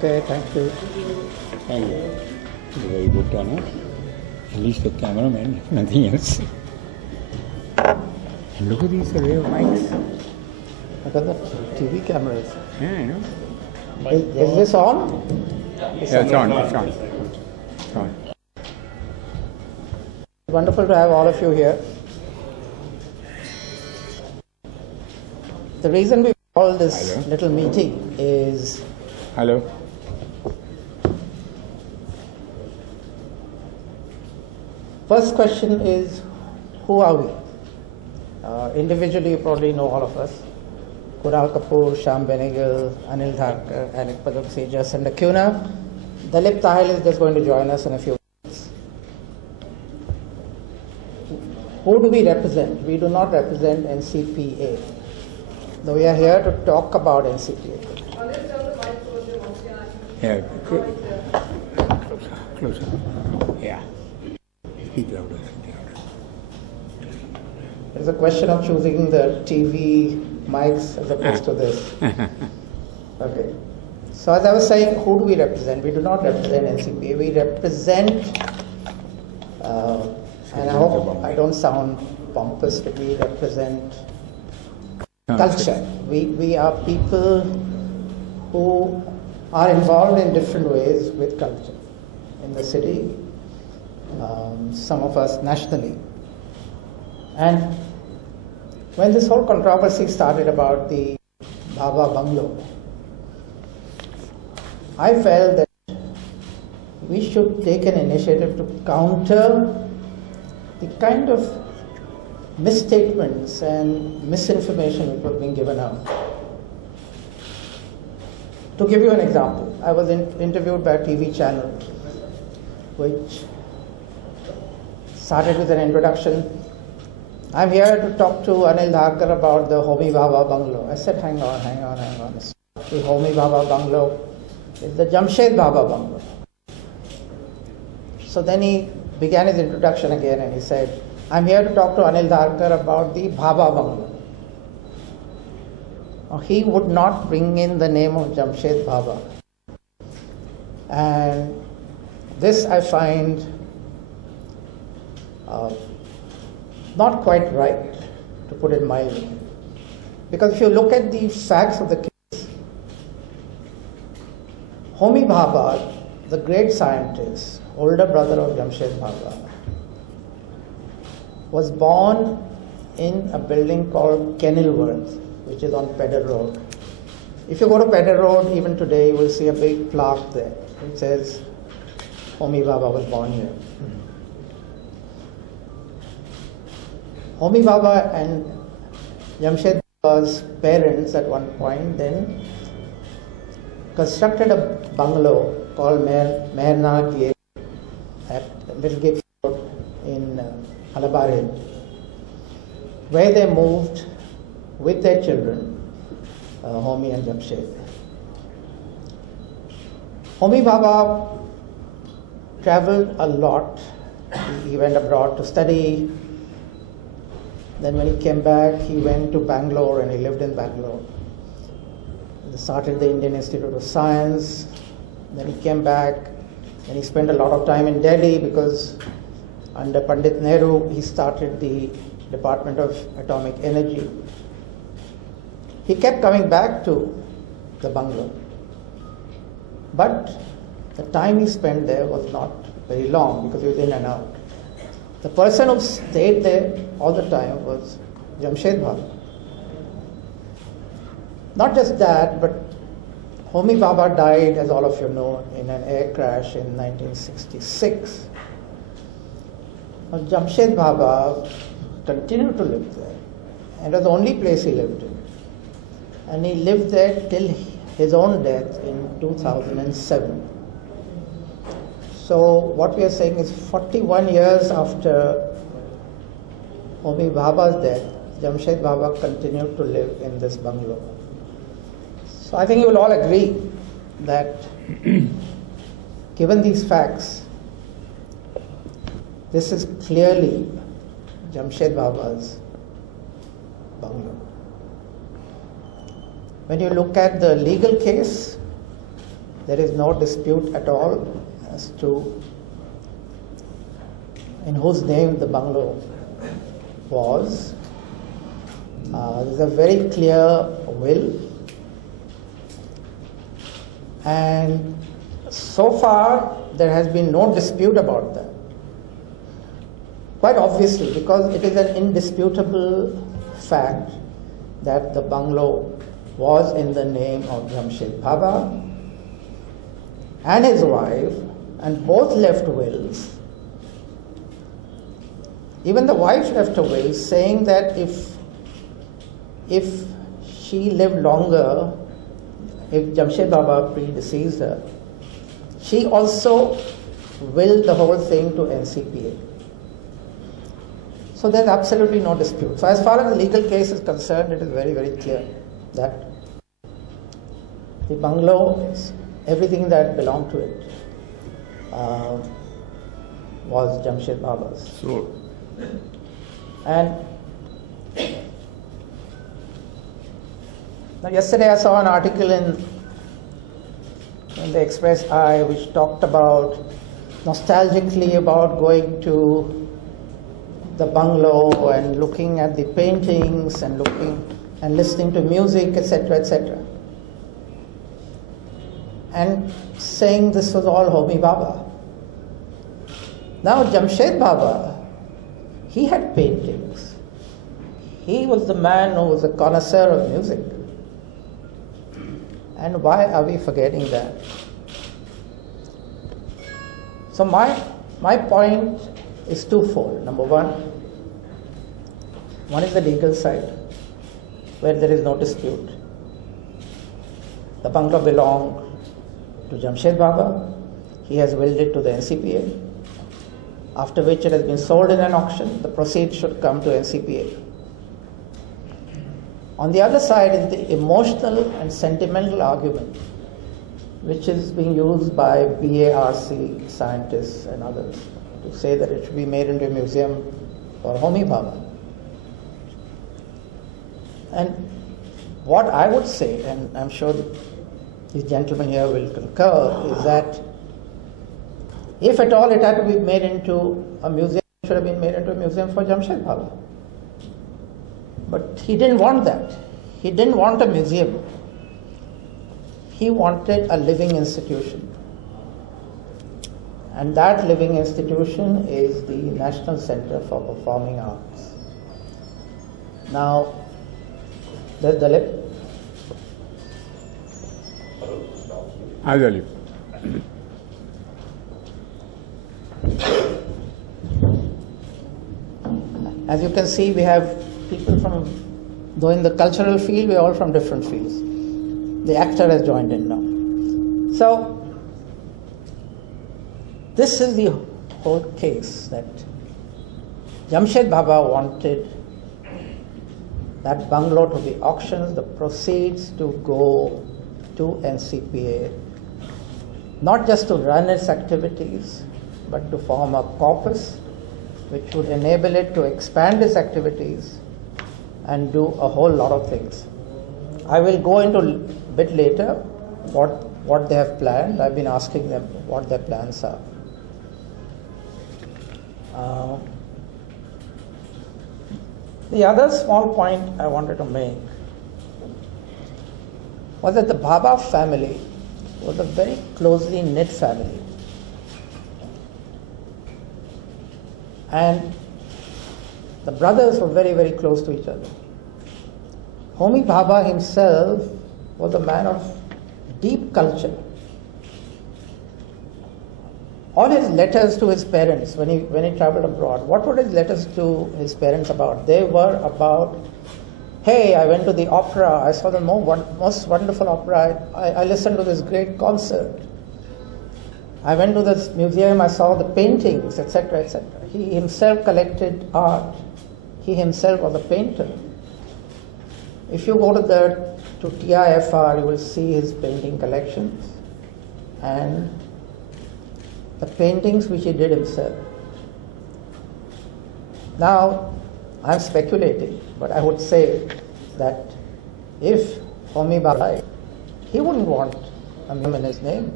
Okay, thank you. Thank you. Very good camera. At least the cameraman, nothing else. And look at these array of mics. Look at the TV cameras. Yeah, I know. Is this on? Yeah, it's on. It's on. It's on. Wonderful to have all of you here. The reason we call this little meeting is Hello. first question is, who are we? Individually, you probably know all of us. Kunal Kapoor, Shyam, Benegal, Anil Tharkar, Alyque, Padamsee, Jason Dakuna. Dalip, Tahil is just going to join us in a few minutes. Who do we represent? We do not represent NCPA. Though we are here to talk about NCPA. Yeah. Closer. Yeah. Speak louder. There's a question of choosing the TV mics as opposed to this. Okay. So as I was saying, who do we represent? We do not represent NCPA. We represent, and I hope I don't sound pompous, but we represent culture. We are people who are involved in different ways with culture in the city, some of us nationally. And when this whole controversy started about the Bhabha bungalow, I felt that we should take an initiative to counter the kind of misstatements and misinformation which was being given out. To give you an example, I was interviewed by a TV channel which started with an introduction. I'm here to talk to Anil Tharkar about the Homi Bhabha bungalow. I said, hang on. The Homi Bhabha bungalow is the Jamshed Bhabha bungalow. So then he began his introduction again and he said, I'm here to talk to Anil Tharkar about the Bhabha bungalow. He would not bring in the name of Jamshed Bhabha. And this I find not quite right, to put it mildly. Because if you look at the facts of the case, Homi Bhabha, the great scientist, older brother of Jamshed Bhabha, was born in a building called Kenilworth, which is on Pedder Road. If you go to Pedder Road, even today, you will see a big plaque there. It says, Homi Bhabha was born here. Homi Bhabha and Jamshed Bhabha's parents at one point then constructed a bungalow called Meherangir at Little Gibbs Road in Alabar, where they moved with their children, Homi and Jamshed. Homi Bhabha traveled a lot. He went abroad to study. Then when he came back, he went to Bangalore and he lived in Bangalore. He started the Indian Institute of Science. Then he came back and he spent a lot of time in Delhi because under Pandit Nehru, he started the Department of Atomic Energy. He kept coming back to the bungalow. But the time he spent there was not very long because he was in and out. The person who stayed there all the time was Jamshed Bhabha. Not just that, but Homi Bhabha died, as all of you know, in an air crash in 1966. Now, Jamshed Bhabha continued to live there, and it was the only place he lived in. And he lived there till his own death in 2007. So what we are saying is 41 years after Homi Bhabha's death, Jamshed Bhabha continued to live in this bungalow. So I think you will all agree that given these facts, this is clearly Jamshed Bhabha's bungalow. When you look at the legal case, there is no dispute at all as to in whose name the bungalow was. There's a very clear will, and so far there has been no dispute about that. Quite obviously, because it is an indisputable fact that the bungalow was in the name of Jamshed Bhabha and his wife, and both left wills. Even the wife left a will saying that if she lived longer, if Jamshed Bhabha predeceased her, she also willed the whole thing to NCPA. So there's absolutely no dispute. So as far as the legal case is concerned, it is very, very clear that the bungalow, everything that belonged to it, was Jamshed Bhabha's. So, And now yesterday I saw an article in the Express Eye which talked about nostalgically about going to the bungalow and looking at the paintings and listening to music, etc., etc., and saying this was all Homi Bhabha. Now Jamshed Bhabha, he had paintings. He was the man who was a connoisseur of music. And why are we forgetting that? So my point is twofold. Number one is the legal side, where there is no dispute. The bungalow belonged to Jamshed Bhabha. He has willed it to the NCPA, after which it has been sold in an auction. The proceeds should come to NCPA. On the other side is the emotional and sentimental argument, which is being used by BARC scientists and others to say that it should be made into a museum for Homi Bhabha. And what I would say, and I'm sure these gentlemen here will concur, is that if at all it had to be made into a museum, it should have been made into a museum for Jamshed Bhabha. But he didn't want that. He didn't want a museum. He wanted a living institution. And that living institution is the National Center for Performing Arts. Now, there's Dalip. Hi, Dalip. As you can see, we have people from, though in the cultural field, we're all from different fields. The actor has joined in now. So, this is the whole case, that Jamshed Bhabha wanted that bungalow to be auctioned, the proceeds to go to NCPA, not just to run its activities, but to form a corpus which would enable it to expand its activities and do a whole lot of things. I will go into a bit later what they have planned. I've been asking them what their plans are. The other small point I wanted to make was that the Bhabha family was a very closely knit family. And the brothers were very, very close to each other. Homi Bhabha himself was a man of deep culture. All his letters to his parents when he traveled abroad, what were his letters to his parents about? They were about, hey, I went to the opera, I saw the most wonderful opera, I listened to this great concert. I went to this museum, I saw the paintings, etc., etc. He himself collected art. He himself was a painter. If you go to TIFR, you will see his painting collections and the paintings which he did himself. Now, I'm speculating, but I would say that if Homi Bhabha died, he wouldn't want a name in his name.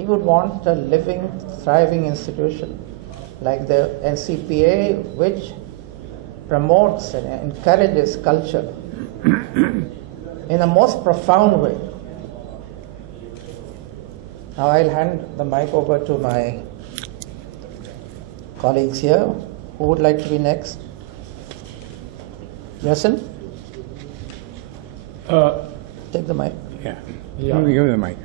he would want a living, thriving institution like the NCPA, which promotes and encourages culture in the most profound way. Now I'll hand the mic over to my colleagues here. Who would like to be next? Yasin? Take the mic. Yeah. Give me the mic.